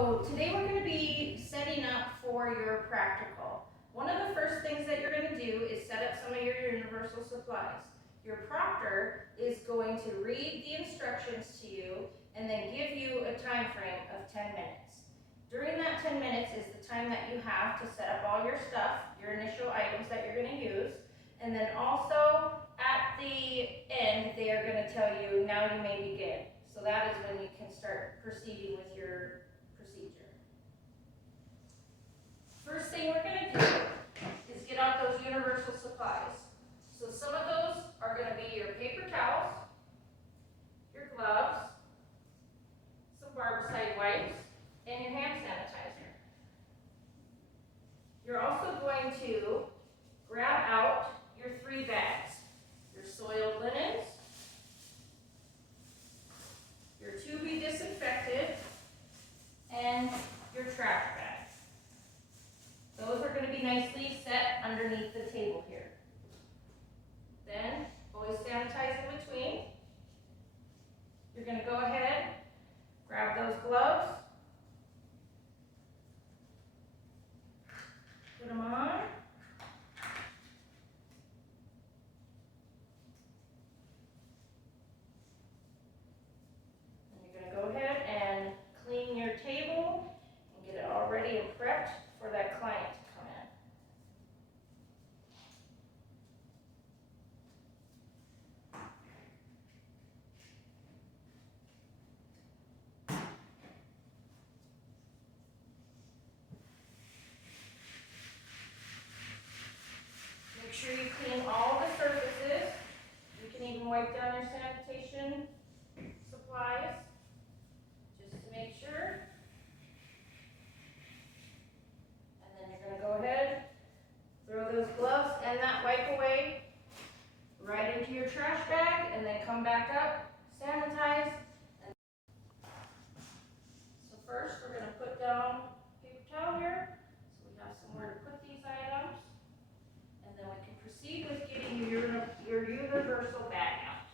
So today we're going to be setting up for your practical. One of the first things that you're going to do is set up some of your universal supplies. Your proctor is going to read the instructions to you and then give you a time frame of 10 minutes. During that 10 minutes is the time that you have to set up all your stuff, your initial items that you're going to use, and then also at the end they are going to tell you, now you may begin. So that is when you can start proceeding with your procedure. First thing we're going to do is get out those universal supplies. So some of those are going to be your paper towels, your gloves, some barbicide wipes, and your hand sanitizer. You're also going to grab out your 3 bags, your soiled linens, your to be disinfected, and your trash bag. Those are going to be nicely set underneath the table here. Then, always sanitize in between. You're going to go ahead, grab those gloves, put them on. And you're going to go ahead and clean your table and get it all ready and prepped for that client to come in. Make sure you clean all the surfaces. You can even wipe down your sanitation supplies, just to make sure. And then you're going to go ahead, throw those gloves and that wipe away right into your trash bag, and then come back up, sanitize. So first we're going to put down paper towel here, so we have somewhere to put these items. And then we can proceed with getting your universal bag out.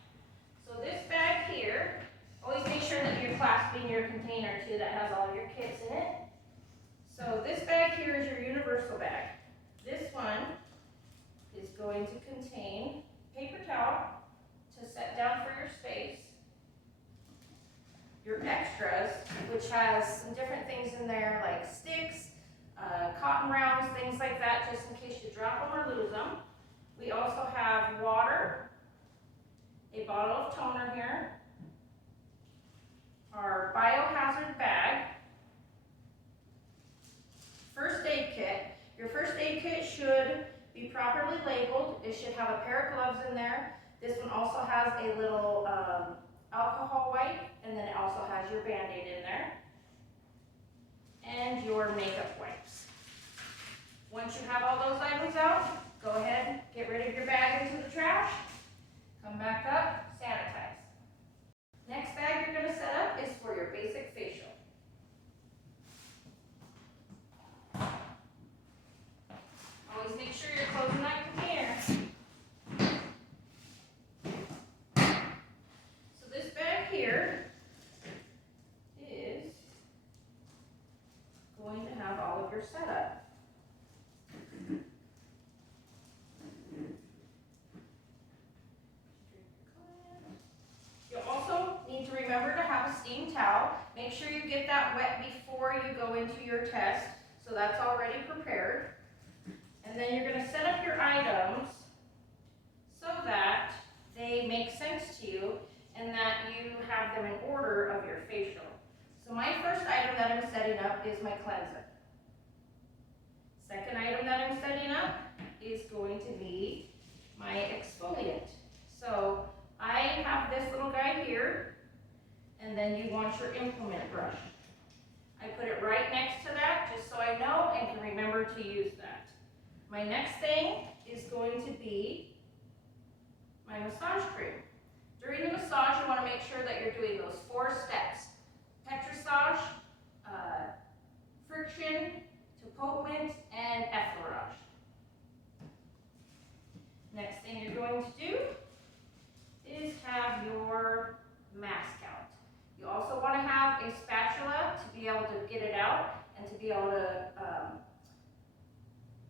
So this bag here, always make sure that you're clasping your container too that has all your kits in it. So this bag here is your universal bag. This one is going to contain paper towel to set down for your space, your extras, which has some different things in there like sticks, cotton rounds, things like that, just in case you drop them or lose them. We also have water, a bottle of toner here, our Biohazard bag, first aid kit. Your first aid kit should be properly labeled. It should have a pair of gloves in there. This one also has a little alcohol wipe, and then it also has your Band-Aid in there, and your makeup wipes. Once you have all those items out, go ahead, get rid of your bag into the trash, come back up, sanitize. Next bag you're going to set up is for your basic facial. Always make sure you're closing that container. So this bag here is going to have all of your setup. You'll also need to remember to have a steam towel. Make sure you get that wet before you go into your test, so that's already prepared. And then you're going to set up your items so that they make sense to you and that you have them in order of your facial. So my first item that I'm setting up is my cleanser. Second item that I'm setting up is going to be my exfoliant. So I have this little guy here, and then you want your implement brush. I put it right next to that just so I know and can remember to use that. My next thing is going to be my massage cream. During the massage, you want to make sure that you're doing those 4 steps. Petrissage, friction, tapotement, and effleurage. Next thing you're going to do is have your mask out. You also want to have a spatula to be able to get get it out and to be able to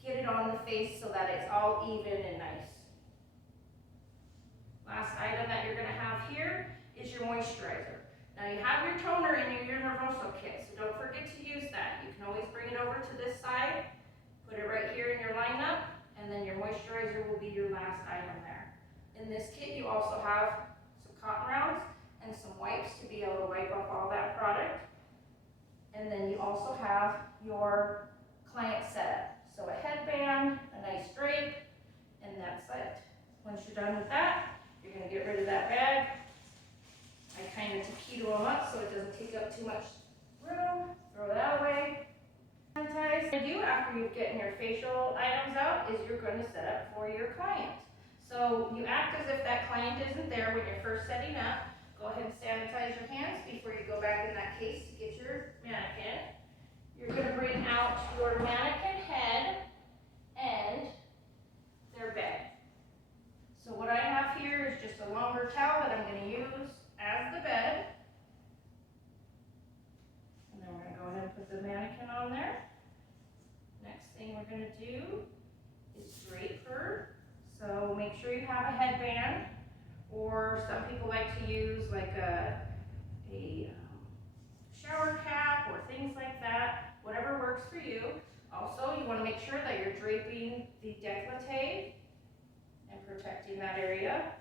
get it on the face so that it's all even and nice. Last item that you're going to have here is your moisturizer. Now you have your toner in your universal kit, so don't forget to use that. You can always bring it over to this side, put it right here in your lineup, and then your moisturizer will be your last item there. In this kit you also have some cotton rounds and some wipes to be able to wipe off all that product. And then you also have your client setup. So a headband, a nice drape, and that's it. Once you're done with that, you're going to get rid of that bag. I kind of taquito them up so it doesn't take up too much room. Throw that away. Sanitize. What you do after you've gotten your facial items out is you're going to set up for your client. So you act as if that client isn't there when you're first setting up. Go ahead and sanitize your hands before you go back in that case to get your mannequin. You're going to bring out your mannequin head and their bed. So what I have here is just a longer towel that I'm going to use as the bed. And then we're going to go ahead and put the mannequin on there. Next thing we're going to do is drape her. So make sure you have a headband, or some people like to use like a shower cap or things like that, whatever works for you. Also, you want to make sure that you're draping the décolleté and protecting that area.